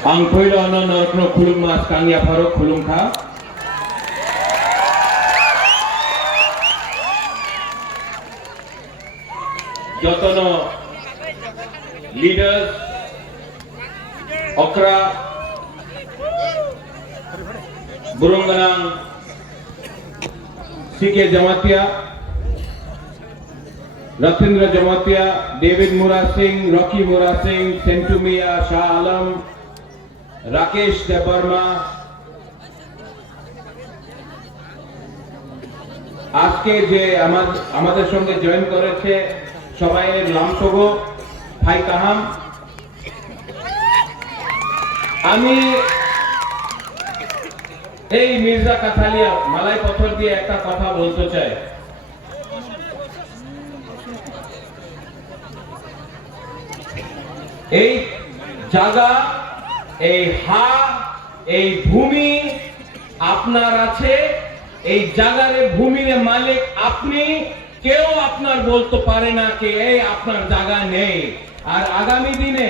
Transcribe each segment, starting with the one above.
Ang poilo ano norkno khulung mas kangya farok khulung kha. Jotono leaders okra burunganang CK Jamatia, Ratindra Jamatia, David Mura Singh, Rocky Mura Singh, Sentumia, Shah Alam, Rakesh Debarma, আজকে যে আমাদের সঙ্গে join করেছে সবাইয়ের লামসগো ভাই কাহাম। আমি এই মির্জা কাথালিয়া মালাই পথর দিয়ে একটা কথা বলতে চাই। এই জায়গা, এই এই ভূমি আপনার আছে, এই জায়গার ভূমির মালিক আপনি। কেউ আপনার বলতে পারে না যে এই আপনার জায়গা নেই। আর আগামী দিনে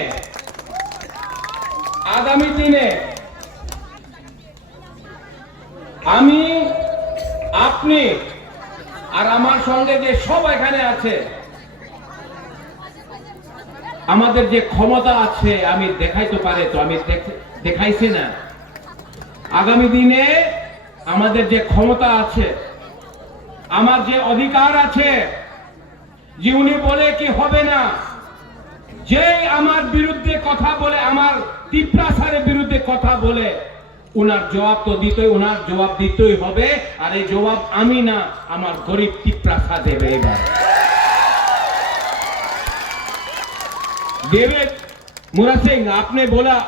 আমি, আপনি আর আমার সঙ্গে যে সব এখানে আছে, আমাদের যে ক্ষমতা আছে আমি দেখাইতে পারে, তো আমি দেখাইছি না। আগামী দিনে আমাদের যে ক্ষমতা আছে, আমার যে অধিকার আছে, যে উনি বলে কি হবে না, যে আমার বিরুদ্ধে কথা বলে, আমার তিপ্রাসারের বিরুদ্ধে কথা বলে, উনার জবাব তো উনার জবাব দিতেই হবে। আর এই জবাব আমি না, আমার গরিব তিপ্রাসা দেবে। এবার डेविड मुरा सिंह, आपने बोला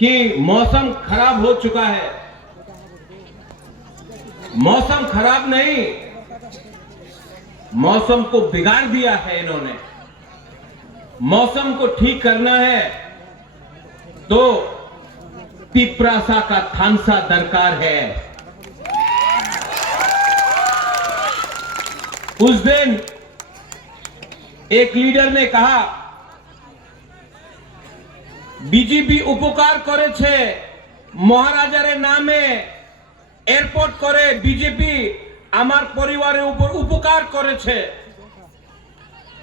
कि मौसम खराब हो चुका है। मौसम खराब नहीं, मौसम को बिगाड़ दिया है इन्होंने। मौसम को ठीक करना है तो तिप्रासा का थानसा दरकार है। उस दिन एक लीडर ने कहा बीजेपी उपकार करेছে মহারাজার নামে এয়ারপোর্ট করে, বিজেপি আমার পরিবারের উপর উপকার করেছে।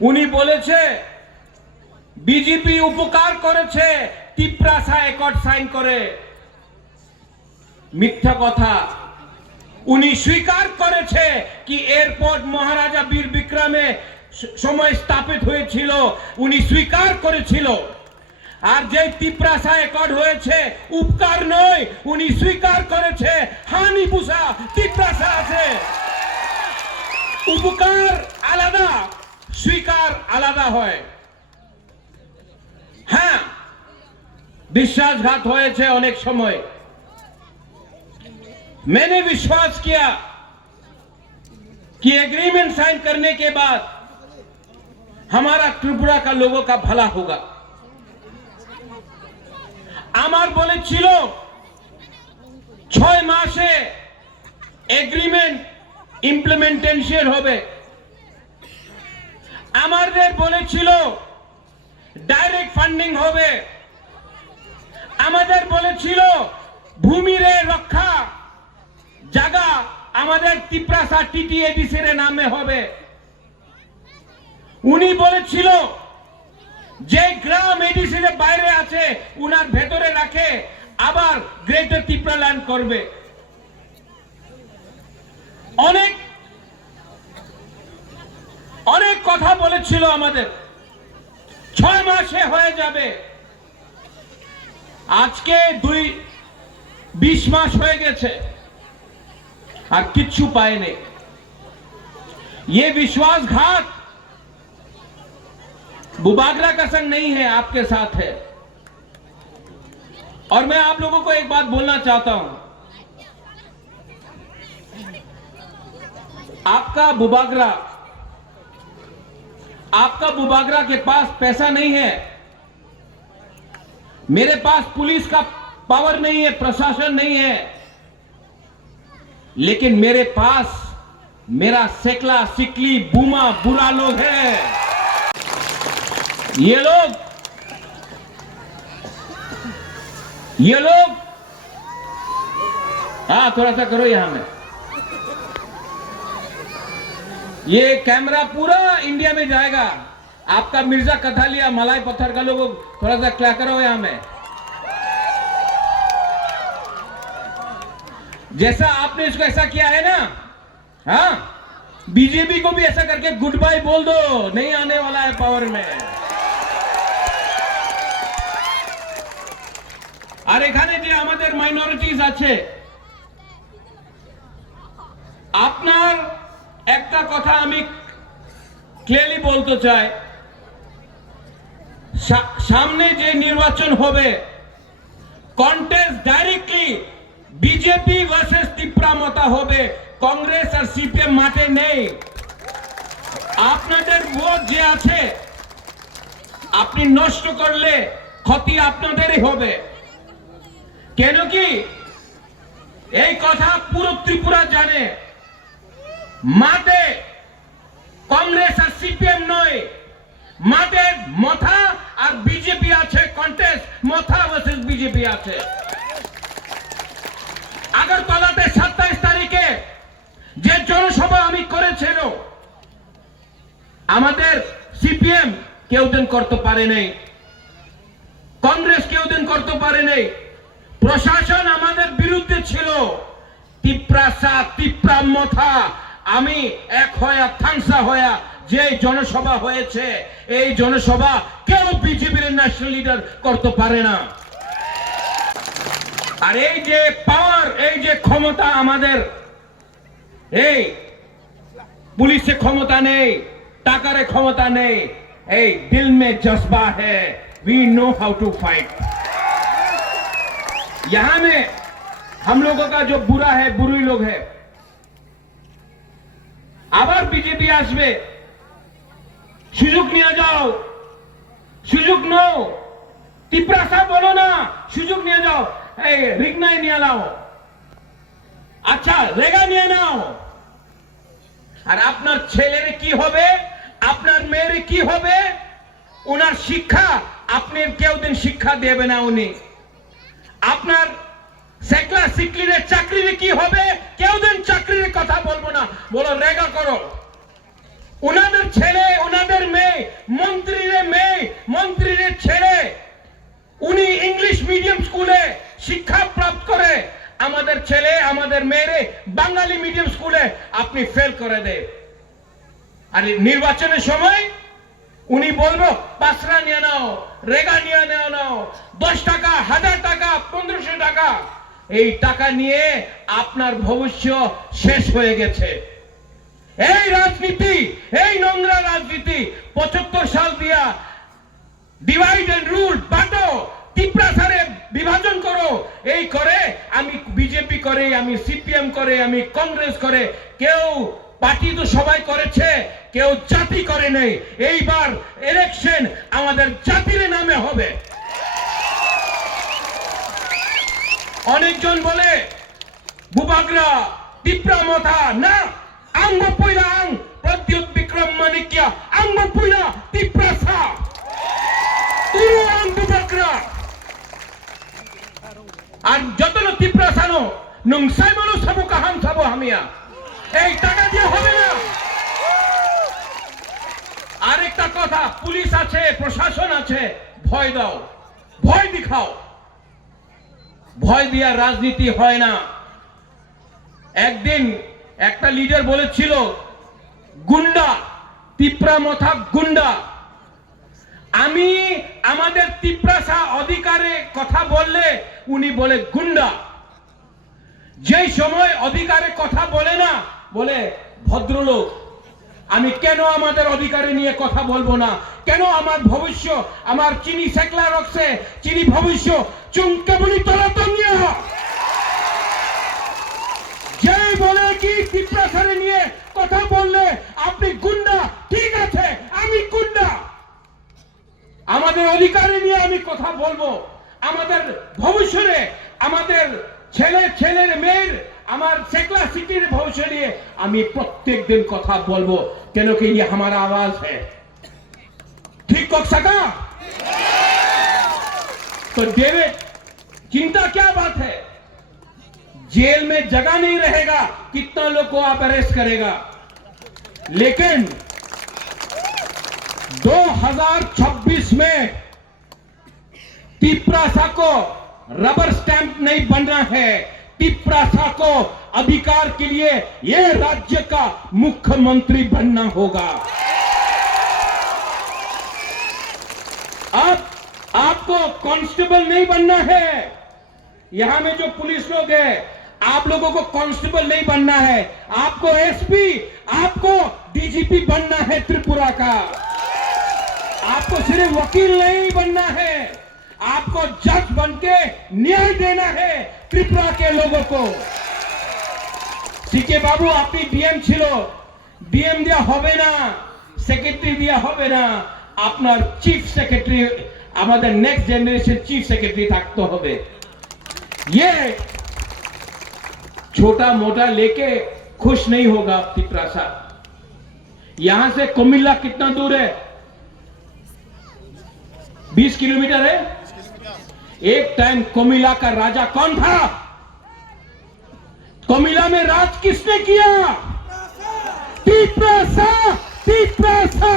উনি বলেছে বিজেপি উপকার করেছে তিপ্রাসা অ্যাকর্ড সাইন করে। মিথ্যা কথা। উনি স্বীকার করেছে কি এয়ারপোর্ট মহারাজা বীর বিক্রমে সময় স্থাপিত হয়েছিল, উনি স্বীকার করেছিল। আর যে তিপ্রাসা অ্যাকর্ড হয়েছে উপকার নয়, উনি স্বীকার করেছে হানি বুসা তিপ্রাসা আছে। উপকার আলাদা, স্বীকার আলাদা হয়। হ্যাঁ, বিশ্বাসঘাত হয়েছে অনেক সময়। मैंने विश्वास किया कि एग्रीमेंट साइन करने के बाद हमारा त्रिपुरा का लोगों का भला होगा। আমার বলেছিল 6 মাসে এগ্রিমেন্ট ইমপ্লিমেন্টেশন হবে। আমাদের বলেছিল ডাইরেক্ট ফান্ডিং হবে। আমাদের বলেছিল ভূমির রক্ষা জায়গা আমাদের তিপ্রাসা টিটিএডিসি এর নামে হবে। উনি বলেছিল যে গ্রাম এডিসি এর বাইরে আছে উনার ভেতরে রাখে, আবার গ্রেটার ত্রিপুরা ল্যান্ড করবে। অনেক কথা বলেছিল আমাদের। 6 মাসে হয়ে যাবে। আজকে 20 মাস হয়ে গেছে আর কিচ্ছু পায়নি। ये विश्वासघात बुबागरा का संग नहीं है, आपके साथ है। और मैं आप लोगों को एक बात बोलना चाहता हूं। आपका बुबागरा के पास पैसा नहीं है, मेरे पास पुलिस का पावर नहीं है, प्रशासन नहीं है, लेकिन मेरे पास मेरा सेकला सिकली बूमा बुरा लोग है। ये लोग ये लोग, हाँ थोड़ा सा करो यहां में, ये कैमरा पूरा इंडिया में जाएगा। आपका मिर्जा कथालिया मलाई पत्थर का लोग थोड़ा सा क्या करो यहां में। जैसा आपने इसको ऐसा किया है ना, हाँ बीजेपी को भी ऐसा करके गुड बाय बोल दो, नहीं आने वाला है पावर में। আর এখানে যে আমাদের মাইনরিটিস আছে, আপনার একটা কথা আমি ক্লিয়ারলি বলতে চাই, সামনে যে নির্বাচন হবে contest directly BJP versus Tipramotha হবে, কংগ্রেস আর সিপিএম মাঠে নেই। আপনাদের ভোট যে আছে আপনি নষ্ট করলে ক্ষতি আপনাদেরই হবে। কেন কি এই কথা পুরো ত্রিপুরা জানে, মাঠে কংগ্রেস আর সিপিএম নয়, মাঠে মথা আর বিজেপি আছে, কন্টেস্ট মথা ভার্সেস বিজেপি আছে। আগরতলাতে 27 তারিখে যে জনসভা আমি করেছিল, আমাদের সিপিএম কেউ দিন করতে পারে নাই, কংগ্রেস কেউ দিন করতে পারে নাই, প্রশাসন আমাদের বিরুদ্ধে ছিল। তিপ্রাসা তিপ্রামথা আমি এক হয়ে থাংসা হয়ে যে জনসভা হয়েছে, এই জনসভা কেউ বিজেপির ন্যাশনাল লিডার করতে পারে না। আর এই যে পাওয়ার, এই যে ক্ষমতা আমাদের, এই পুলিশের ক্ষমতা নেই, টাকারে ক্ষমতা নেই, এই দিল মে জज्बा है, we know how to fight. यहां में हम लोगों का जो बुरा है, बुरी लोग है, আবার বিজেপি আসবে, সুযোগ নিয়ে যাও, সুযোগ নাও, তিপ্রাসা বলো না, সুযোগ নিয়ে যাও, এই রিগনাই নিয়ে নাও, আচ্ছা রেগা নিয়ে নাও। আর আপনার ছেলের কি হবে, আপনার মেয়ের কি হবে, ওনার শিক্ষা আপনি কেউ দিন শিক্ষা দেবে না উনি। আপনার সেকলা সিকলির চাকরির কি হবে, কেউ দিন চাকরির কথা বলবো না, বলো রেগা করো। ওনাদের ছেলে, ওনাদের মেয়ে, মন্ত্রীর ছেলে, উনি ইংলিশ মিডিয়াম স্কুলে শিক্ষা প্রাপ্ত করে, আমাদের ছেলে আমাদের মেয়েরে বাঙালি মিডিয়াম স্কুলে আপনি ফেল করে দে। আর নির্বাচনের সময় উনি বলবো পাসরা নিয়ে নাও, রেগা নিয়ে নাও, 10 টাকা, 1000 টাকা, 1500 টাকা, এই টাকা নিয়ে আপনার ভবিষ্যৎ শেষ হয়ে গেছে। এই রাজনীতি, এই নোংরা রাজনীতি 75 সাল দিয়া ডিভাইড এন্ড রুল, বাটো, তিপ্রাসারে বিভাজন করো, এই করে আমি বিজেপি করে, আমি সিপিএম করে, আমি কংগ্রেস করে, কেউ পার্টি তো সবাই করেছে, কেউ জাতি করে নেই। এইবার ইলেকশন আমাদের জাতির নামে হবে। অনেকজন বলে বুবাগ্রা তিপ্রামথা, না, আঙ্গ পয়লা আং প্রদ্যুৎ বিক্রম মানিকিয়া, আঙ্গ পয়লা তিপ্রাসা, তুরু আং বুবাগ্রা। আর যতন তিপ্রাসানো নংসাই বলো সাবো কাহাম সাবো হামিয়া, এই টাকা দিয়ে হবে না। আরেকটা কথা, পুলিশ আছে, প্রশাসন আছে, ভয় দাও, ভয় দেখাও, ভয় দিয়া রাজনীতি হয় না। একদিন একটা লিডার বলেছিল গুন্ডা, তিপ্রামথা গুন্ডা। আমি আমাদের তিপ্রাসা অধিকারে কথা বললে উনি বলে গুন্ডা, যেই সময় অধিকারে কথা বলে না বলে ভদ্রলোক। আমি কেন আমাদের অধিকারে নিয়ে কথা বলবো না, কেন আমার ভবিষ্য, আমার চিনি সেকলা রক্সে চিনি ভবিষ্য চুমকে বলি তোলা তঙ্গিয়া, যেই বলে কি তিপ্রাসারে নিয়ে কথা বললে আপনি গুন্ডা, ঠিক আছে আমি গুন্ডা, আমাদের অধিকারে নিয়ে আমি কথা বলবো, আমাদের ভবিষ্যতে আমাদের ছেলের মেয়ের, আমার সেকলা সিটির ভবিষ্যৎ নিয়ে আমি প্রত্যেক দিন কথা বলবো, কেন কি ये हमारा आवाज है। ठीक कह सका तो डेविड चिंता क्या बात है? जेल में जगह नहीं रहेगा, कितना लोग को आप अरेस्ट करेगा। लेकिन 2026 में तिपरासा को रबर स्टैंप नहीं बनना है। तिपरासा को अधिकार के लिए यह राज्य का मुख्यमंत्री बनना होगा। अब आपको कांस्टेबल नहीं बनना है। यहां में जो पुलिस लोग हैं, आप लोगों को कांस्टेबल नहीं बनना है, आपको एसपी, आपको डीजीपी बनना है त्रिपुरा का। आपको सिर्फ वकील नहीं बनना है, आपको जज बनके न्याय देना है त्रिपुरा के लोगों को। सीके बाबू, आपनी डीएम छिलो, डीएम दिया होबे ना, सेक्रेटरी दिया होबे ना, আপনার চিফ সেক্রেটারি, আমাদের नेक्स्ट जनरेशन चीफ सेक्रेटरी থাকতে হবে। ये छोटा मोटा लेके खुश नहीं होगा तिपरासा। यहां से कोमिल्ला कितना दूर है? 20 किलोमीटर है। एक टाइम कोमिल्ला का राजा कौन था? कोमिल्ला में राज किसने किया? तिपरासा। तिपरासा।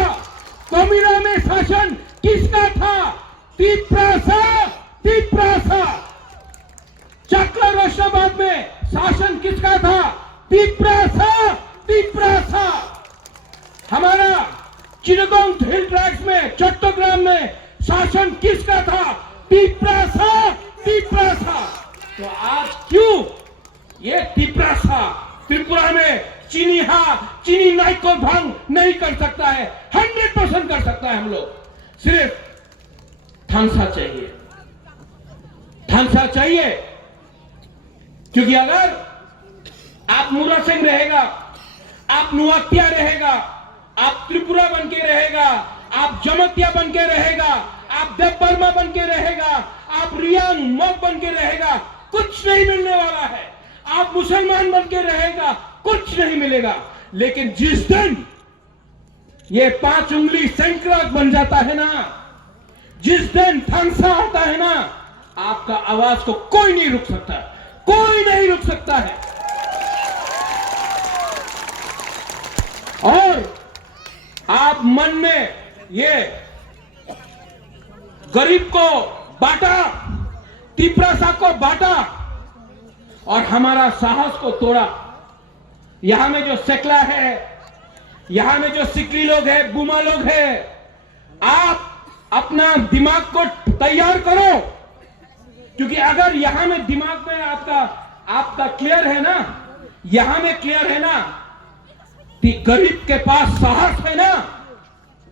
कोमिल्ला में शासन किसका था? तिपरासा। तिपरासा। चकला रोशनाबाद में शासन किसका था? तिपरासा। तिपरासा। हमारा चिरगोंग हिल ट्रैक्स में, चट्टग्राम में शासन किसका था? तिपरासा। तिपरासा। तो आज क्यों ये तिपरासा त्रिपुरा में चीनी नाई को भंग नहीं कर सकता है? 100% कर सकता है। हम लोग सिर्फ थानसा चाहिए, थानसा चाहिए। क्योंकि अगर आप मुरा सिंह रहेगा, आप नुआतिया रहेगा, आप त्रिपुरा बन के रहेगा, आप जमतिया बन के रहेगा, आप देवबर्मा बन के रहेगा, आप रियांग मोक बन के रहेगा, कुछ नहीं मिलने वाला है। आप मुसलमान बन के रहेगा, कुछ नहीं मिलेगा। लेकिन जिस दिन ये 5 उंगली संक्रांत बन जाता है ना, जिस दिन थानसा आता है ना, आपका आवाज को कोई नहीं रुक सकता, कोई नहीं रुक सकता है। और आप मन में ये गरीब को बांटा, तिपरासा को बांटा और हमारा साहस को तोड़ा। यहां में जो सेकला है, यहां में जो सिकली लोग हैं, बुमा लोग हैं, आप अपना दिमाग को तैयार करो। क्योंकि अगर यहां में दिमाग में आपका क्लियर है ना, यहां में क्लियर है ना, कि गरीब के पास साहस है ना,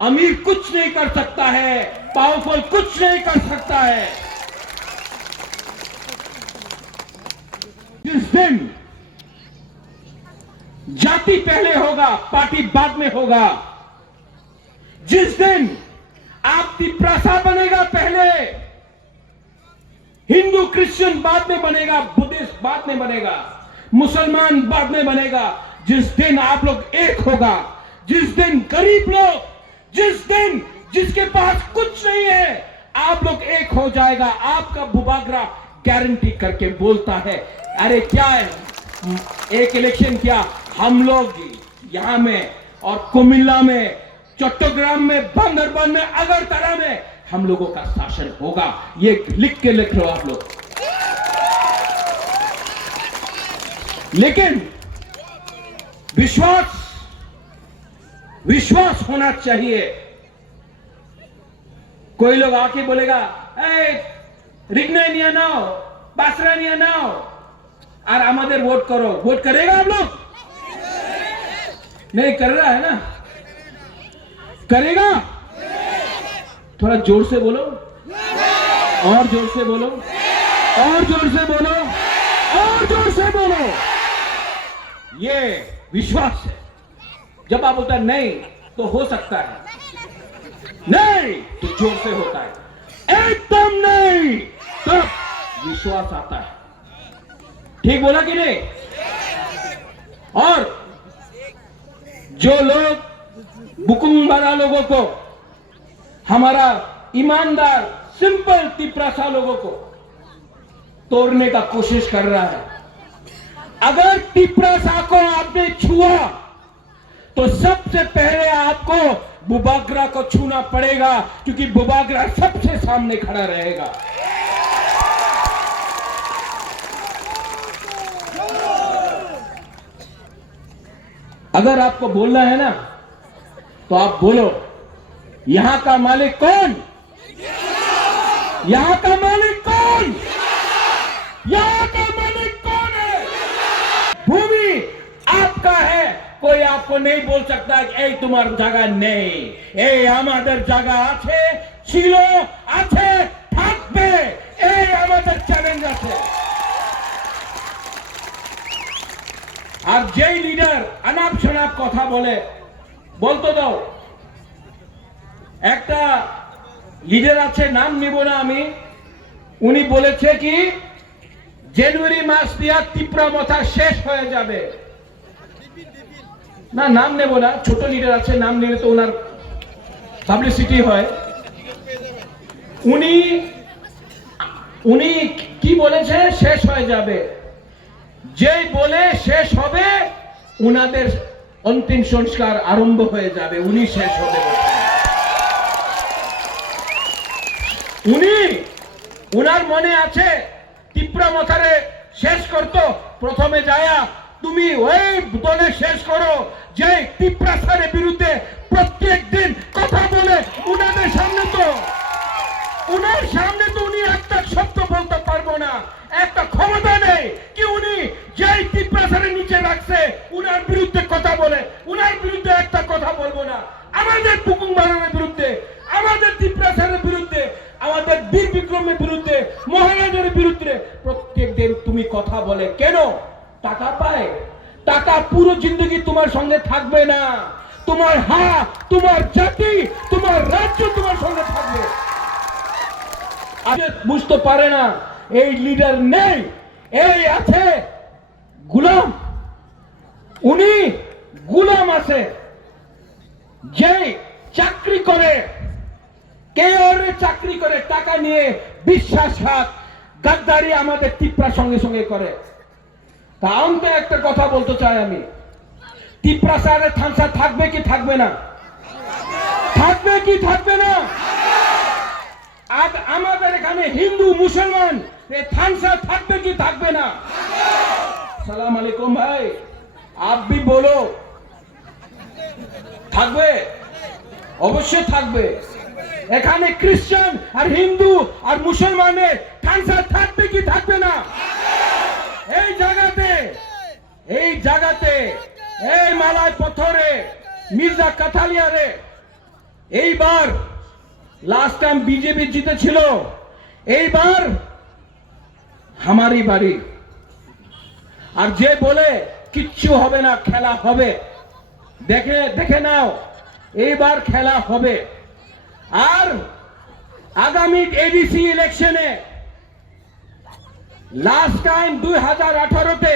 अमीर कुछ नहीं कर सकता है, पावरफुल कुछ नहीं कर सकता है। जिस दिन जाति पहले होगा, पार्टी बाद में होगा, जिस दिन आप तिपरासा बनेगा पहले, हिंदू क्रिश्चियन बाद में बनेगा, बुद्धिस्ट बाद में बनेगा, मुसलमान बाद में बनेगा, जिस दिन आप लोग एक होगा, जिस दिन गरीब लोग, जिस दिन जिसके पास कुछ नहीं है, आप लोग एक हो जाएगा। आपका बुबागरा गारंटी करके बोलता है, अरे क्या है, एक इलेक्शन क्या हम लोग यहां में और कोमिल्ला में, चट्टग्राम में, बांदरबान में, अगरतला में हम लोगों का शासन होगा। ये लिख के लिख लो आप लोग। लेकिन विश्वास होना चाहिए। कोई लोग आके बोलेगा, रिगना नहीं आनाओ, बासरा नहीं आनाओ, और हमारे वोट करो। वोट करेगा आप लोग? नहीं कर रहा है ना? करेगा? थोड़ा जोर से बोलो, और जोर से बोलो, और जोर से बोलो, और जोर से बोलो। ये विश्वास है। जब आप बोलता है नहीं तो हो सकता है, नहीं तो जोर से होता है, एकदम नहीं तब विश्वास आता है। ठीक बोला कि नहीं? और जो लोग बुकुंग वाला लोगों को, हमारा ईमानदार सिंपल तिपरासा लोगों को तोड़ने का कोशिश कर रहा है। अगर तिपरासा को आपने छुआ तो सबसे पहले आपको बुबागरा को छूना पड़ेगा, क्योंकि बुबागरा सबसे सामने खड़ा रहेगा। अगर आपको बोलना है ना तो आप बोलो, यहां का मालिक कौन? यहां का मालिक कौन? यहां का मालिक कौन है? भूमि आपका है, कोई आपको नहीं बोल सकता कि ए तुम्हार जगह नहीं, ए आमादेर जगह आछे, छिलो, आछे, থাকবে, এই আমাদের চ্যালেঞ্জ আছে। আর যেই লিডার আনাপ শনাপ কথা বলে, বলতো দাও। একটা লিডার আছে, নাম নিব না আমি, উনি বলেছে কি জানুয়ারি মাস দিয়া তিপ্রা মথা শেষ হয়ে যাবে। না নাম নেব না, ছোট লিডার আছে, নাম নিলে তো ওনার পাবলিসিটি হয়। উনি কি বলেছে? শেষ হয়ে যাবে। যেই বলে শেষ হবে, উনাদের অন্তিম সংস্কার আরম্ভ হয়ে যাবে। উনি শেষ হবে। উনার মনে আছে তিপ্রা মথারে শেষ করতো, প্রথমে যায়া তুমি ওই দলে শেষ করো যে তিপ্রাসারের বিরুদ্ধে প্রত্যেক দিন কথা বলে। উনাদের সামনে তো উনি একটা শব্দ বলতে পারবো না, একটা ক্ষমতা নেই কি উনি যেই তিপ্রাসারের নিচে রাখছে উনার বিরুদ্ধে কথা বলে। উনার বিরুদ্ধে একটা কথা বলবো না। আমাদের পুকুং বাড়ানোর বিরুদ্ধে, আমাদের তিপ্রাসারের বিরুদ্ধে, আমাদের বীর বিক্রমের বিরুদ্ধে, মহারাজের বিরুদ্ধে প্রত্যেক দিন তুমি কথা বলে। কেন? টাকা পায়। টাকা পুরো জিন্দগি তোমার সঙ্গে থাকবে না। তোমার তোমার জাতি, তোমার রাজ্য তোমার সঙ্গে থাকবে। বুঝতে পারে না এই লিডার নেই, এই আছে গুলাম। উনি গুলাম আছে, যে চাকরি করে, কে ওরে চাকরি করে টাকা নিয়ে বিশ্বাসঘাত গাদ্দারি আমাদের তিপ্রা সঙ্গে সঙ্গে করে। তা অন্তে একটা কথা বলতে চাই আমি, তিপ্রাসারে থানসা থাকবে কি থাকবে না? থাকবে কি থাকবে না? আজ আমাদের এখানে হিন্দু মুসলমান থানসা থাকবে কি থাকবে না? সালাম আলাইকুম ভাই, আপ ভি বলো। থাকবে, অবশ্যই থাকবে। এখানে খ্রিস্টান আর হিন্দু আর মুসলমানের থানসা থাকবে কি থাকবে না? এই জায়গাতে এই মালায় পথরে মির্জা কাথালিয়ারে এইবার লাস্ট টাইম বিজেপি জিতেছিল, এইবার আমারই বাড়ি। আর যে বলে কিচ্ছু হবে না, খেলা হবে, দেখে নাও, এইবার খেলা হবে। আর আগামী এডিসি ইলেকশনে লাস্ট টাইম 2018-তে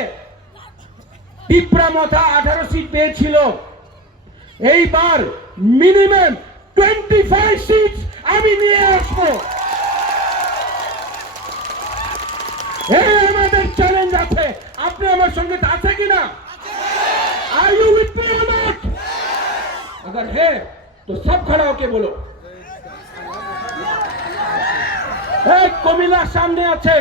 তিপ্রা মথা 18 সিট পেয়েছিল, এইবার মিনিমাম 25 সিট আমি নিয়ে আসবো। এই আমাদের চ্যালেঞ্জ আছে। আপনি আমার সঙ্গে আছে কিনা? Are you with me or not? अगर है तो सब खड़ा होके बोलो। एक कुमिल्लार सामने আছে